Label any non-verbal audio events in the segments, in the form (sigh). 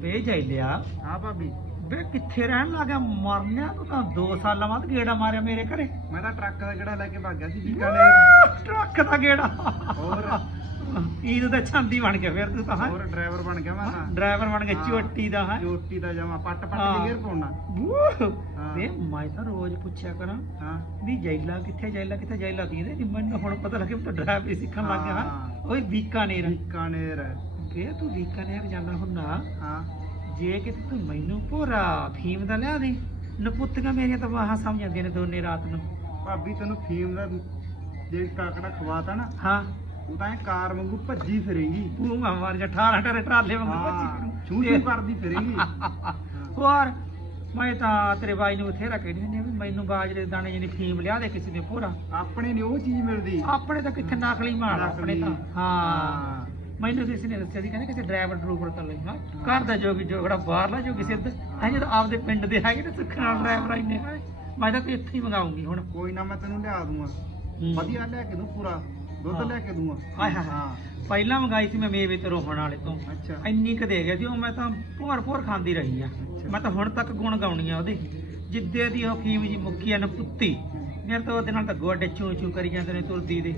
ਵੇ ਜਾਈ ਲਿਆ। ਹਾਂ ਭਾਬੀ। ਵੇ ਕਿੱਥੇ ਰਹਿਣ ਲੱਗਾ ਮਰਨਿਆ ਤੂੰ ਤਾਂ 2 ਸਾਲਾਂ ਬਾਅਦ ਗੇੜਾ ਮਾਰਿਆ ਮੇਰੇ ਘਰੇ। ਮੈਂ ਤਾਂ ਟਰੱਕ ਦਾ ਕਿਹੜਾ ਲੈ ਕੇ ਭੱਗ ਗਿਆ ਸੀ ਬੀਕਾਨੇਰ ਟਰੱਕ ਦਾ ਗੇੜਾ। ਹੋਰ। ਈਦ ਦਾ ਛਾਂਦੀ ਬਣ ਗਿਆ ਫਿਰ ਤੂੰ ਤਾਂ ਹੈਂ। ਹੋਰ ਡਰਾਈਵਰ ਬਣ ਗਿਆ ਮੈਂ ਤਾਂ। ਡਰਾਈਵਰ ਬਣ ਗਿਆ ਹਾਂ। ਚੋਟੀ ਦਾ ਹੈ? ਚੋਟੀ ਦਾ ਜਾਵਾਂ ਪੱਟ ਪੱਟ ਹਾਂ। ਕੇ ਗੇਰ ਪਾਉਣਾ। ਵੇ ਮੈਂ ਤਾਂ ਰੋਜ਼ ਪੁੱਛਿਆ ਕਰਾਂ ਹਾਂ। ਵੀ ਜੈਲਾ ਕਿੱਥੇ ਜੈਲਾ ਕਿੱਥੇ ਜੈਲਾ ਦੀ ਇਹਦੇ ਮੈਨੂੰ ਹੁਣ ਪਤਾ ਲੱਗਿਆ ਵੀ ਤੂੰ ਡਰਾਈਵਰ ਸਿੱਖਣ ਲੱਗ ਗਿਆ ਹਾਂ? ਹਾਂ। ਓਏ ਬੀਕਾਨੇਰ। ਬੀਕਾਨੇਰ। ਵੇ ਤੂੰ ਬੀਕਾਨੇਰ ਜਾਂਦਾ ਹੁੰਨਾ ਹਾਂ। ਜੇ ਕਿਤੇ ਤੂੰ ਮੈਨੂੰ ਪੂਰਾ ਫੀਮ ਦਾ ਲਿਆ ਦੇ। ਨਪੁੱਤੀਆਂ ਮੇਰੀਆਂ ਤਾਂ ਵਾਹਾਂ ਸਮਝ ਜਾਂਦੀਆਂ ਨੇ ਦੋਨੇ ਰਾਤ ਨੂੰ। ਭਾਬੀ ਤੈਨੂੰ ਫੀਮ ਦਾ ਜੇ ਟਾਕੜਾ ਖਵਾਤਾ ਨਾ ਹਾਂ। ਉਹ ਤਾਂ ਐਂ ਕਾਰ ਵਾਂਗੂ ਭੱਜੀ ਫਿਰੇਗੀ। ਤੂੰ ਮਾਰ ਜਾ 18 18 ਟਰਾਲੇ ਵਾਂਗੂ ਭੱਜੀ ਫਿਰੂ। ਛੂ ਛੂ ਕਰਦੀ ਫਿਰੇਗੀ। (laughs) ਹੋਰ ਮੈਂ ਤਾਂ ਤੇਰੇ ਬਾਈ ਨੂੰ ਬਥੇਰਾ ਕਹਿੰਦੀ ਹੁੰਦੀ ਆ ਵੀ ਮੈਨੂੰ ਬਾਜਰੇ ਦੇ ਦਾਣੇ ਜਿਹਨੇ ਫੀਮ ਲਿਆ ਦੇ ਕਿਸੇ ਦੇ ਪੂਰਾ ਆਪਣੇ ਨੇ ਉਹ ਚੀਜ਼ ਮਿਲਦੀ। ਆਪਣੇ ਤਾਂ ਕਿੱਥੇ ਨਕਲੀ ਮਾਲ ਆ ਆਪਣੇ ਤਾਂ। ਹਾਂ। ਮੈਨੂੰ ਕਿਸੇ ਨੇ ਦੱਸਿਆ ਸੀ ਕਹਿੰਦੇ ਕਿਸੇ ਡਰਾਈਵਰ ਡਰੂਵਰ ਤਾਂ ਲਈ ਹਾਂ। ਘਰ ਦਾ ਜੋਗੀ ਜੋਗੜਾ ਬਾਹਰਲਾ ਜੋਗੀ ਸਿੱਧ ਹੈ ਜਦੋਂ ਆਪਦੇ ਪਿੰਡ ਦੇ ਹੈਗੇ ਨੇ ਸੁੱਖ ਨਾਲ ਡਰਾਈਵਰ ਇੰਨੇ। ਮੈਂ ਤਾਂ ਇੱਥੇ ਹੀ ਮੰਗਾਉਂਗੀ ਹੁਣ। ਕੋਈ ਨਾ ਮੈਂ ਤੈਨੂੰ ਲਿਆ ਦੂੰਗਾ। ਵਧੀਆ ਲਿਆ ਕੇ ਦੂੰ ਪੂਰਾ। ਦੁੱਧ। ਲਿਆ ਕੇ ਦੂੰਗਾ। ਹਾਏ ਹਾਏ ਹਾਂ। ਪਹਿਲਾਂ ਮੰਗਾਈ ਸੀ ਮੈਂ ਮੇਵੇ ਤੇ ਰੋਹਣ ਵਾਲੇ ਤੋਂ। ਅੱਛਾ। ਇੰਨੀ ਕੁ ਦੇ ਗਿਆ ਜੀ ਉਹ ਮੈਂ ਤਾਂ ਭੋਰ ਭੋਰ ਖਾਂਦੀ ਰਹੀ ਆ। ਮੈਂ ਤਾਂ ਹੁਣ ਤੱਕ ਗੁਣ ਗਾਉਣੀ ਆ ਉਹਦੇ। ਜਿੱਦੇ ਦੀ ਉਹ ਜੀ ਮੁੱਕੀ ਆ ਨਾ ਪੁੱਤੀ ਮੇਰੇ ਤਾਂ ਉਹਦੇ ਨਾਲ ਤਾਂ ਗੋਡੇ ਚੂ ਚੂ ਕਰੀ ਜਾਂਦੇ ਨੇ ਤੁਰਦੀ ਦੇ।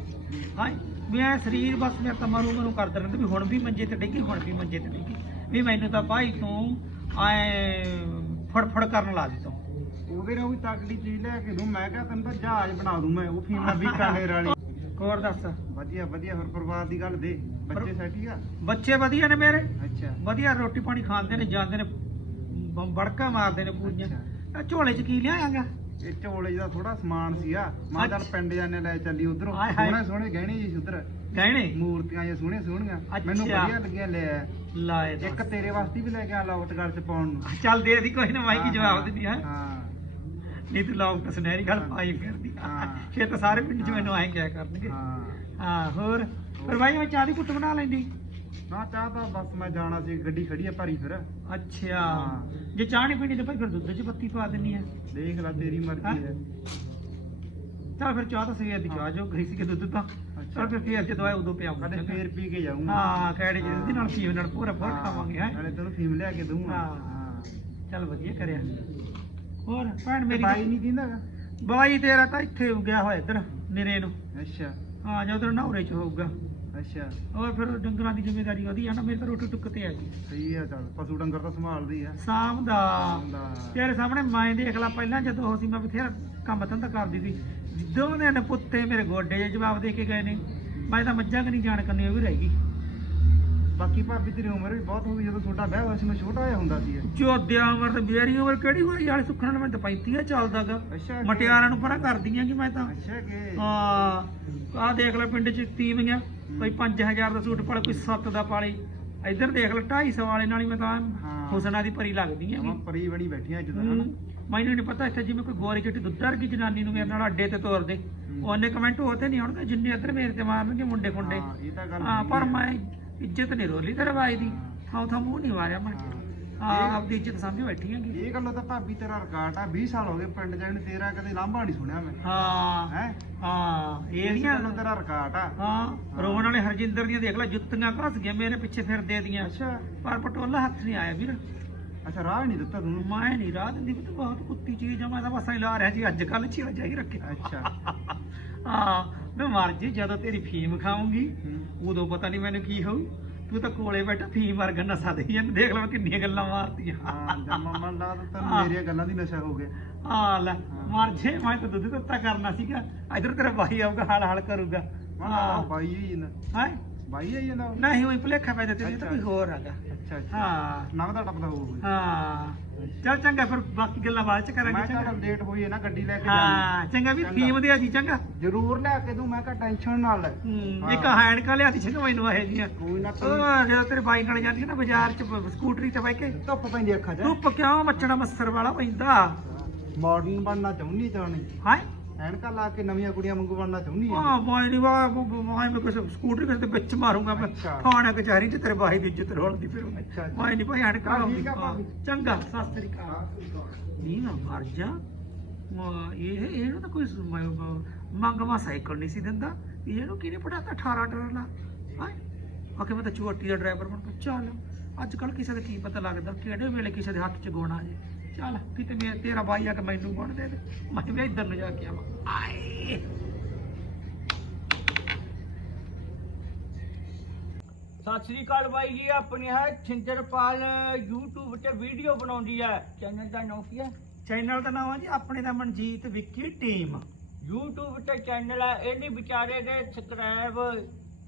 ਹਾਂ ਵੀ ਐ ਸਰੀਰ ਬਸ ਮੇਰੇ ਤਾਂ ਮਰੂ ਮਰੂ ਕਰਦਾ ਰਹਿੰਦਾ ਵੀ ਹੁਣ ਵੀ ਮੰਜੇ ਤੇ ਡਿੱਗੀ ਹੁਣ ਵੀ ਮੰਜੇ ਤੇ ਡਿੱਗੀ। ਵੀ ਮੈਨੂੰ ਤਾਂ ਭਾਈ ਤੂੰ ਐ ਫੜ ਫੜ ਕਰਨ ਲਾ ਦਿੱਤਾ। ਉਹਦੇ ਨਾਲ ਵੀ ਤਕੜੀ ਚੀਜ਼ ਲਿਆ ਕੇ ਦੂੰ ਮੈਂ ਕਿਹਾ ਤੈਨੂੰ ਤਾਂ ਜਹਾਜ਼ ਬਣਾ ਦੂੰ ਮੈਂ ਉਹ ਫੀਮਾ ਬੀਕਾਨੇਰ ਵਾਲੀ। ਹੋਰ ਦੱਸ। ਵਧੀਆ ਵਧੀਆ ਹੋਰ ਪਰਿਵਾਰ ਦੀ ਗੱਲ ਦੇ ਬੱਚੇ ਸੈਟੀ ਆ? ਬੱਚੇ ਵਧੀਆ ਨੇ ਮੇਰੇ? ਅੱਛਾ। ਵਧੀਆ ਰੋਟੀ ਪਾਣੀ ਖਾਂਦੇ ਨੇ ਜਾਂਦੇ ਨੇ ਬੜਕਾ ਮਾਰਦੇ ਨੇ ਪੂਰੀਆਂ। ਝੋਲੇ 'ਚ ਕੀ ਲਿਆਂਗਾ ਇਹ ਝੋਲੇ ਦਾ ਥੋੜਾ ਸਮਾਨ ਸੀਗਾ। ਮੈਂ ਚੱਲ। ਪਿੰਡ ਜਾਣੇ ਲੈ ਚੱਲੀ ਉਧਰੋਂ। ਹਾਏ ਹਾਏ। ਸੋਹਣੇ ਸੋਹਣੇ ਗਹਿਣੇ ਜੀ ਉਧਰ। ਗਹਿਣੇ? ਮੂਰਤੀਆਂ ਜਿਹੀਆਂ ਸੋਹਣੀਆਂ ਸੋਹਣੀਆਂ। ਮੈਨੂੰ ਅੱਛਾ। ਵਧੀਆ ਲੱਗੀਆਂ ਲੈ ਆ। ਲਾਏ ਦੱਸ। ਇੱਕ ਤੇਰੇ ਵਾਸਤੇ ਵੀ ਲੈ ਕੇ ਆ ਲੋਕਟ ਗੱਲ ਚ ਪਾਉਣ ਨੂੰ। ਚੱਲ ਦੇ ਦੀ ਕੋਈ ਨਾ ਮਾਈ ਕੀ ਜਵਾਬ ਦਿੰਦੀ ਹੈ ਹਾਂ। ਨਹੀਂ ਤੂੰ ਤਾਂ ਸੁਨਹਿਰੀ ਗੱਲ ਪਾਈ ਫਿਰਦੀ ਹਾਂ। ਫੇਰ ਤਾਂ ਸਾਰੇ ਪਿੰਡ 'ਚ ਮੈਨੂੰ ਐਂ ਕਿਹਾ ਕਰਨਗੇ। ਹਾਂ। ਹਾਂ ਹੋਰ? ਪਰ ਭਾਈ ਮੈਂ ਚਾਹ ਦੀ ਕੁੱਟ ਬਣਾ ਲੈਂਦੀ। ਨਾ ਚਾਹ ਤਾਂ ਬਸ ਮੈਂ ਜਾਣਾ ਸੀ ਗੱਡੀ ਖੜੀ ਆ ਭਾਰੀ ਫਿਰ। ਅੱਛਾ। ਹਾਂ। ਜੇ ਚਾਹ ਨਹੀਂ ਪੀਣੀ ਤਾਂ ਭਾਈ ਫਿਰ ਦੁੱਧ 'ਚ ਪੱਤੀ ਪਾ ਦਿੰਨੀ ਆ। ਦੇਖ ਲੈ ਤੇਰੀ। ਮਰਜ਼ੀ ਹੈ? ਚੱਲ ਫਿਰ ਚਾਹ ਤਾਂ ਸਵੇਰ ਦੀ ਚਾਹ ਜੋ ਗਈ ਸੀ ਕਿ ਦੁੱਧ ਤਾਂ। ਅੱਛਾ। ਚੱਲ ਫਿਰ ਫੇਰ ਜਦੋਂ ਆਏ ਉਦੋਂ ਪਿਆਉਂਗਾ ਕਦੇ ਫੇਰ ਪੀ ਕੇ ਜਾਊਂਗਾ। ਹਾਂ ਕਿਹੜੇ ਜਿਹੇ ਦੀ ਨਾਲ ਪੀਵ ਨਾਲ ਪੂਰਾ ਪੂਰਾ ਖਾਵਾਂਗੇ ਹੈ? ਨਾਲੇ ਤੈਨੂੰ ਫੀਮ ਲਿਆ ਕੇ ਦਊਂਗਾ। ਹਾਂ। ਚੱਲ ਵਧੀਆ ਕਰਿਆ। ਹੋਰ ਭੈਣ ਮੇਰੀ ਮੇਰੀ ਬਾਈ ਨਹੀਂ ਦਿੰਦਾਗਾ ਬਾਈ ਤੇਰਾ ਤਾਂ ਇੱਥੇ ਗਿਆ ਹੋਇਆ ਇੱਧਰ ਨਿਰੇ ਨੂੰ। ਅੱਛਾ। ਹਾਂ ਜਾਂ ਉਧਰ ਨਹੌਰੇ 'ਚ ਹੋਊਗਾ। ਅੱਛਾ। ਹੋਰ ਫਿਰ ਡੰਗਰਾਂ ਦੀ ਜ਼ਿੰਮੇਵਾਰੀ ਉਹਦੀ ਆ ਨਾ ਮੇਰੇ ਤਾਂ ਰੋਟੀ ਟੁੱਕ ਤੇ ਆ ਜੀ। ਸਹੀ ਆ ਚੱਲ ਪਸ਼ੂ ਡੰਗਰ ਤਾਂ ਸੰਭਾਲਦੀ ਆ। ਸ਼ਾਮ ਦਾ ਹੁੰਦਾ। ਤੇਰੇ ਸਾਹਮਣੇ ਮੈਂ ਦੇਖ ਲਾ ਪਹਿਲਾਂ ਜਦੋਂ ਉਹ ਸੀ ਮੈਂ ਬਥੇਰਾ ਕੰਮ ਧੰਦਾ ਕਰਦੀ ਸੀ। ਦੋਵੇਂ ਨੇ ਪੁੱਤੇ ਮੇਰੇ ਗੋਡੇ 'ਚ ਜਵਾਬ ਦੇ ਕੇ ਗਏ ਨੇ। ਮੈਂ ਤਾਂ ਮੱਝਾਂ ਕਿ ਨਹੀਂ ਜਾਣ ਕਰਨੀ ਉਹ ਵੀ ਰਹਿ ਗਈ। ਬਾਕੀ ਭਾਬੀ ਤੇਰੀ ਉਮਰ ਵੀ ਬਹੁਤ ਹੋ ਗਈ ਜਦੋਂ ਤੁਹਾਡਾ ਵਿਆਹ ਹੋਇਆ ਸੀ ਮੈਂ ਛੋਟਾ ਜਿਹਾ ਹੁੰਦਾ ਸੀ। ਚੋਦਿਆਂ ਉਮਰ ਤੇ ਮੇਰੀ ਉਮਰ ਕਿਹੜੀ ਹੋਈ? ਯਾਰ ਸੁੱਖਣ ਨਾਲ ਮੈਂ ਤਾਂ 35 ਚੱਲਦਾਗਾ ਅੱਛਾ ਮਟਿਆਰਾਂ ਨੂੰ ਪਰਾਂ ਕਰਦੀਆਂ ਕਿ ਮੈਂ ਤਾਂ। ਅੱਛਾ ਕਿ ਹਾਂ। ਆਹ ਦੇਖ ਲੈ ਪਿੰਡ 'ਚ ਤੀਵੀਆਂ। ਕੋਈ 5000 ਦਾ ਸੂਟ ਪਾਲੇ ਕੋਈ 7 ਦਾ ਪਾਲੇ। ਇੱਧਰ ਦੇਖ ਲੈ 250 ਵਾਲੇ ਨਾਲ ਹੀ ਮੈਂ ਤਾਂ ਹਾਂ। ਹੁਸਨਾ ਦੀ ਪਰੀ ਲੱਗਦੀ ਆ ਜਮਾਂ ਪਰੀ ਬਣੀ ਬੈਠੀਆਂ ਅੱਜ ਤਾਂ ਹੂੰ। ਹਨਾ। ਮੈਨੂੰ ਨਹੀਂ ਪਤਾ ਇੱਥੇ ਜਿਵੇਂ ਕੋਈ ਗੋਰੀ ਚਿੱਟੀ ਦੁੱਧਰ ਕੀ ਜਨਾਨੀ ਨੂੰ ਮੇਰੇ ਨਾਲ ਅੱਡੇ ਤੇ ਤੋਰ ਦੇ ਉਹਨੇ ਕਮੈਂਟ ਹੋਰ ਤੇ ਨਹੀਂ ਹੋਣਗੇ ਜਿੰਨੇ ਇੱਧਰ ਮੇਰੇ ਤੇ ਮਾਰਨਗੇ ਮੁੰਡੇ ਖੁੰਡੇ ਹਾਂ, ਇਹ ਤਾਂ ਗੱਲ ਹਾਂ ਹੈਗੀ ਪਰ। ਮੈਂ ਇੱਜ਼ਤ ਨਹੀਂ ਰੋਲੀ ਤੇਰੇ ਬਾਈ ਦੀ ਥਾਂ ਥਾਂ ਮੂੰਹ ਨਹੀਂ ਵਾਰਿਆ ਮੈਂ ਹਾਂ। ਹਾਂ ਆਪਦੀ ਇੱਜ਼ਤ ਸਮਝੀ ਬੈਠੀ ਆਂਗੀ ਇਹ ਗੱਲੋਂ ਤਾਂ ਭਾਬੀ ਤੇਰਾ ਰਿਕਾਰਡ ਆ 20 ਸਾਲ ਹੋ ਗਏ ਪਿੰਡ ਜਾਣ ਤੇਰਾ ਕਦੇ ਲਾਂਭਾ ਨਹੀਂ ਸੁਣਿਆ ਮੈਂ। ਹਾਂ। ਹੈ? ਹਾਂ ਇਹ ਇਹ ਦੀਆਂ ਗੱਲੋਂ ਤੇਰਾ ਰਿਕਾਰਡ ਆ। ਹਾਂ ਰੋਣ ਵਾਲੇ ਹਰਜਿੰਦਰ ਦੀਆਂ ਦੇਖ ਲੈ ਜੁੱਤੀਆਂ ਘਸ ਗਏ ਮੇਰੇ ਪਿੱਛੇ ਫਿਰਦੇ ਦੀਆਂ। ਅੱਛਾ। ਪਰ ਪਟੋਲਾ ਹੱਥ ਨਹੀਂ ਆਇਆ ਵੀਰ। ਅੱਛਾ ਰਾਹ ਨਹੀਂ ਦਿੱਤਾ ਤੈਨੂੰ ਮੈਂ ਨਹੀਂ ਰਾਤ ਦੀ ਵੀ ਤਾਂ ਬਹੁਤ ਕੁੱਤੀ ਚੀਜ਼ ਆ ਮੈਂ ਤਾਂ ਬਸ ਹੀ ਲਾ ਰਿਹਾ ਜੀ ਅੱਜ ਕੱਲ ਚੀਲਾ ਜਾਈ ਰੱਖਿਆ। ਅੱਛਾ। ਹਾਂ ਮੈਂ ਮਰ ਜੀ ਜਦੋਂ ਤੇਰੀ ਫੀਮ ਖਾਉਂਗੀ ਹੂੰ। ਉਦੋਂ ਪਤਾ ਨਹੀਂ ਮੈਨੂੰ ਕੀ ਹੋਊ। ਤੂੰ ਤਾਂ ਕੋਲੇ ਬੈਠਾ ਫੀਮ ਵਰਗਾ ਨਸਾ ਦੇਈ ਜਾਂਦਾ ਦੇਖ ਲੈ ਮੈਂ ਕਿੰਨੀਆਂ ਗੱਲਾਂ ਮਾਰਤੀਆਂ। ਹਾਂ ਜਮਾ ਮਨ ਲਾ ਹਾਂ। ਮੇਰੀਆਂ ਗੱਲਾਂ ਦੀ ਨਸ਼ਾ ਹੋ ਗਿਆ। ਹਾਂ ਲੈ ਮਰ ਜੇ ਮੈਂ ਤਾਂ ਦੁੱਧ ਦਿੱਤਾ ਕਰਨਾ ਸੀਗਾ। ਇਧਰ ਤੇਰਾ ਬਾਈ ਆਊਗਾ ਹਾਲ ਹਾਲ ਕਰੂਗਾ। ਹਾਂ ਬਾਈ ਹੀ ਜਾਂਦਾ। ਹਾਂ? ਬਾਈ ਆਈ ਜਾਂਦਾ ਉਹ? ਨਹੀਂ ਹੋਈ ਭੁਲੇਖਾ ਪੈ ਜਾਂਦੇ ਤਾਂ ਕੋਈ ਹੋਰ ਹੈਗਾ। ਅੱਛਾ ਅੱਛਾ। ਹਾਂ। ਨਵ ਦਾ ਟੱਪਦਾ ਹੋਊਗਾ। ਹਾਂ। ਚੱਲ ਚੰਗਾ ਫਿਰ ਬਾਕੀ ਗੱਲਾਂ ਬਾਅਦ ਚ ਕਰਾਂਗੇ ਮੈਂ ਚੰਗਾ। ਤਾਂ ਲੇਟ ਹੋਈ ਹੈ ਨਾ ਗੱਡੀ ਲੈ ਕੇ ਹਾਂ ਚੰਗਾ ਵੀ। ਫੀਮ ਦੇ ਆ ਜੀ ਚੰਗਾ। ਜ਼ਰੂਰ ਲੈ ਕੇ ਦੂੰ ਮੈਂ ਕਿਹਾ ਟੈਨਸ਼ਨ ਨਾਲ ਲੈ। ਹੂੰ, ਹਾਂ। ਇੱਕ ਹੈਂਡ ਲਿਆ ਸੀ ਚੰਗਾ ਮੈਨੂੰ ਇਹ ਜੀਆਂ ਕੋਈ ਨਾ ਤੂੰ ਉਹ ਜਦੋਂ ਤੇਰੇ ਬਾਈ ਨਾਲ ਜਾਂਦੀ ਨਾ ਬਾਜ਼ਾਰ ਚ ਬ- ਸਕੂਟਰੀ ਤੇ ਬਹਿ ਕੇ ਧੁੱਪ ਪੈਂਦੀ ਅੱਖਾਂ 'ਚ। ਧੁੱਪ ਕਿਉਂ ਮੱਚਣਾ ਮੱਸਰ ਵਾਲਾ ਪੈਂਦਾ? ਮਾਡਰਨ ਬਣਨਾ ਚਾਹੁੰਦੀ ਚਾਹਣੀ ਹਾਏ ਐਨਕਾਂ ਲਾ ਕੇ ਨਵੀਆਂ ਕੁੜੀਆਂ ਵਾਂਗੂ ਬਣਨਾ ਚਾਹੁੰਦੀ ਆ? ਆ ਬਾਈ ਨਹੀਂ ਵਾ ਮੈਂ ਮੈਂ ਕਿਸੇ ਸਕੂਟਰੀ ਕਿਸੇ ਦੇ ਵਿੱਚ ਮਾਰੂੰਗਾ ਮੈਂ। ਅੱਛਾ। ਥਾਣੇ ਕਚਹਿਰੀ ਚ ਤੇਰੇ ਬਾਈ ਦੀ ਇੱਜ਼ਤ ਰੋਲਦੀ ਫਿਰ ਮੈਂ। ਅੱਛਾ। ਮੈਂ ਨਹੀਂ ਭਾਈ ਹਾਂ, ਠੀਕ ਆ ਭਾਬੀ। ਚੰਗਾ ਸਤਿ ਸ੍ਰੀ ਅਕਾਲ। ਨਹੀਂ ਨਾ ਮਰ ਜਾ। ਮ- ਇਹ ਇਹਨੂੰ ਤਾਂ ਕੋਈ ਸ- ਮ- ਮ- ਮੰਗਵਾ ਸਾਈਕਲ ਨਹੀਂ ਸੀ ਦਿੰਦਾ। ਇਹਨੂੰ ਕਿਹਨੇ ਪੜਾਤਾ 18 ਟਰਲਾ ਹਾਂ? ਆਕੇ ਮੈਂ ਤਾਂ ਚੋਟੀ ਦਾ ਡਰਾਈਵਰ ਬਣ ਕੇ ਚੱਲ। ਅੱਜ ਕੱਲ ਕਿਸੇ ਦਾ ਕੀ ਪਤਾ ਲੱਗਦਾ? ਕਿਹੜੇ ਵੇਲੇ ਕਿਸੇ ਦੇ ਹੱਥ 'ਚ ਗੁਣ ਆ ਜੇ? ਚੱਲ ਕਿਤੇ ਮੈਂ ਤੇਰਾ ਬਾਈ ਆ ਕੇ ਮੈਨੂੰ ਗੁਣ ਦੇ ਦੇ? ਮੈਂ ਵੀ ਇੱਧਰ ਨੂੰ ਜਾ ਕੇ ਆਵਾਂ। ਆਏ। ਸਤਿ ਸ੍ਰੀ ਅਕਾਲ ਬਾਈ ਜੀ ਆਪਣੀ ਹੈ ਛਿੰਦਰਪਾਲ YouTube ਤੇ ਵੀਡੀਓ ਬਣਾਉਂਦੀ ਹੈ। ਚੈਨਲ ਦਾ ਨਾਮ ਕੀ ਹੈ? ਚੈਨਲ ਦਾ ਨਾਮ ਆ ਜੀ ਆਪਣੇ ਦਾ ਮਨਜੀਤ ਵਿੱਕੀ ਟੀਮ YouTube ਤੇ ਚੈਨਲ ਹੈ ਇਹਨੇ ਵਿਚਾਰੇ ਦੇ ਸਬਸਕ੍ਰਾਈਬ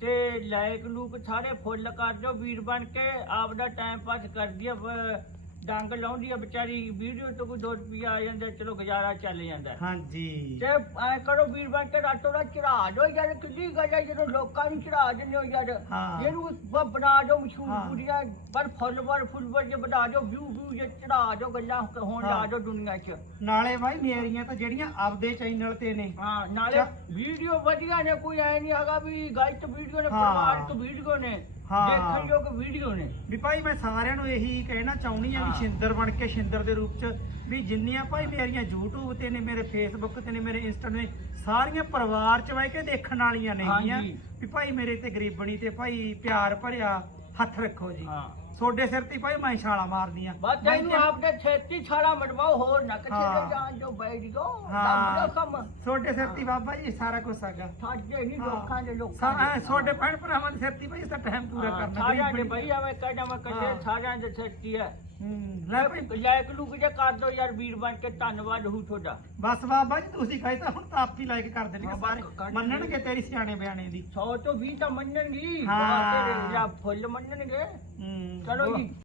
ਤੇ ਲਾਈਕ ਲੂਕ ਸਾਰੇ ਫੁੱਲ ਕਰ ਦਿਓ। ਵੀਰ ਬਣ ਕੇ ਆਪਦਾ ਟਾਈਮ ਪਾਸ ਕਰਦੀ ਬ- ਡੰਗ ਲਾਉਂਦੀ ਹੈ ਵਿਚਾਰੀ ਵੀਡੀਓ ਤੋਂ ਕੋਈ 2 ਰੁਪਿਆ ਆ ਜਾਂਦਾ ਚਲੋ ਗੁਜ਼ਾਰਾ ਚੱਲ ਜਾਂਦਾ। ਹਾਂਜੀ ਤੇ ਐ ਕਰੋ ਵੀਰ ਬਣ ਕੇ ਰਾਤੋਂ ਰਾਤ ਚੜਾ ਦਿਓ ਯਾਰ ਕਿੱਡੀ ਗੱਲ ਹੈ ਜਦੋਂ ਲੋਕਾਂ ਨੂੰ ਚੜਾ ਦਿੰਦੇ ਹੋ ਯਾਰ ਹਾਂ। ਇਹਨੂੰ ਬ- ਬਣਾ ਦਿਓ ਮਸ਼ਹੂਰ ਹਾਂ। ਪੂਰੀਆਂ ਪਰ ਫੁੱਲ ਪਰ ਫੁੱਲ ਪਰ ਜੇ ਬਣਾ ਦਿਓ ਵਿਊ ਵਿਊ ਜੇ ਚੜਾ ਦਿਓ ਗੱਲਾਂ ਹੋਣ ਲਾ ਹਾਂ। ਦਿਓ ਦੁਨੀਆ 'ਚ ਨਾਲੇ ਬਾਈ ਮੇਰੀਆਂ ਤਾਂ ਜਿਹੜੀਆਂ ਆਪਦੇ ਚੈਨਲ ਤੇ ਨੇ ਹਾਂ ਨਾਲੇ ਵੀਡੀਓ ਵਧੀਆ ਨੇ ਕੋਈ ਐ ਨਹੀਂ ਹੈਗਾ ਵੀ ਗਲਤ ਵੀਡੀਓ ਨੇ ਹਾਂ। ਪਰਿਵਾਰਕ ਵੀਡੀਓ ਨੇ ਹਾਂ। ਦੇਖਣ ਯੋਗ ਵੀਡੀਓ ਨੇ ਵੀ ਭਾਈ ਮੈਂ ਸਾਰਿਆਂ ਨੂੰ ਇਹੀ ਕਹਿਣਾ ਚਾਹੁੰਦੀ ਆ ਵੀ ਹਾਂ। ਸ਼ਿੰਦਰ ਬਣ ਕੇ ਸ਼ਿੰਦਰ ਦੇ ਰੂਪ ਚ ਵੀ ਜਿੰਨੀਆਂ ਭਾਈ ਮੇਰੀਆਂ YouTube ਤੇ ਨੇ ਮੇਰੇ Facebook ਤੇ ਨੇ ਮੇਰੇ Insta ਨੇ ਸਾਰੀਆਂ ਪਰਿਵਾਰ ਚ ਬਹਿ ਕੇ ਦੇਖਣ ਵਾਲੀਆਂ ਨੇਗੀਆਂ ਹਾਂਜੀ। ਵੀ ਭਾਈ ਮੇਰੇ ਤੇ ਗਰੀਬਣੀ ਤੇ ਭਾਈ ਪਿਆਰ ਭਰਿਆ ਹੱਥ ਰੱਖੋ ਜੀ ਹਾਂ ਤੁਹਾਡੇ ਸਿਰ ਤੇ ਭਾਈ ਮੈਂ ਛਾਲਾ ਮਾਰਦੀਆਂ ਬਸ ਤੈਨੂੰ ਆਪਦੇ ਛੇਤੀ ਛਾੜਾ ਮਰਵਾਓ ਹੋਰ ਨਾ ਹਾਂ। ਤੇ ਜਾਣ ਜੋ ਬੈਠ go ਹਾਂ। ਦਮ ਦਾ ਕੰਮ ਤੁਹਾਡੇ ਸਿਰ ਤੇ ਬਾਬਾ ਜੀ ਸਾਰਾ ਕੁਝ ਹੈਗਾ ਸਾਡੇ ਨਹੀਂ ਹਾਂ। ਲੋਕਾਂ ਦੇ ਲੋਕਾਂ ਸਾ-। ਐਂ ਤੁਹਾਡੇ ਭੈਣ ਭਰਾਵਾਂ ਦੇ ਸਿਰ ਤੇ ਭਾਈ ਇਸ ਦਾ ਟਾਈਮ ਪੂਰਾ ਕਰਨਾ ਸਾਰਿਆਂ ਦੇ ਬਈ ਆਵੇਂ ਕਹਿੰਦਾ ਮੈਂ ਕਹਿੰਦੇ ਹਾਂ। ਸਾਰਿਆਂ ਦੇ ਛੇਤੀ ਹੈ ਹੂੰ, ਲੈ ਭਾਈ ਲਾਇਕ ਲੂਕ ਜੇ ਕਰ ਦੋ ਯਾਰ ਵੀਰ ਬਣ ਕੇ ਧੰਨਵਾਦ ਹੋ ਤੁਹਾਡਾ। ਬਸ ਬਾਬਾ ਜੀ ਤੁਸੀਂ ਕਹੇ ਤਾਂ ਹੁਣ ਤਾਂ ਆਪ ਹੀ ਲਾਈਕ ਕਰ ਦੇਣਗੇ ਹਾਂ, ਬਸ ਸਾਰੇ। ਕਰ- ਮੰਨਣਗੇ ਤੇਰੀ ਸਿਆਣੇ ਬਿਆਣੇ ਦੀ। 100 ਤੋਂ 20 ਤਾਂ ਮੰਨਣਗੇ। ਹਾਂ। ਜਾਂ ਫੁੱਲ ਮੰਨਣਗੇ। ਹੂੰ। ਚਲੋ ਜੀ।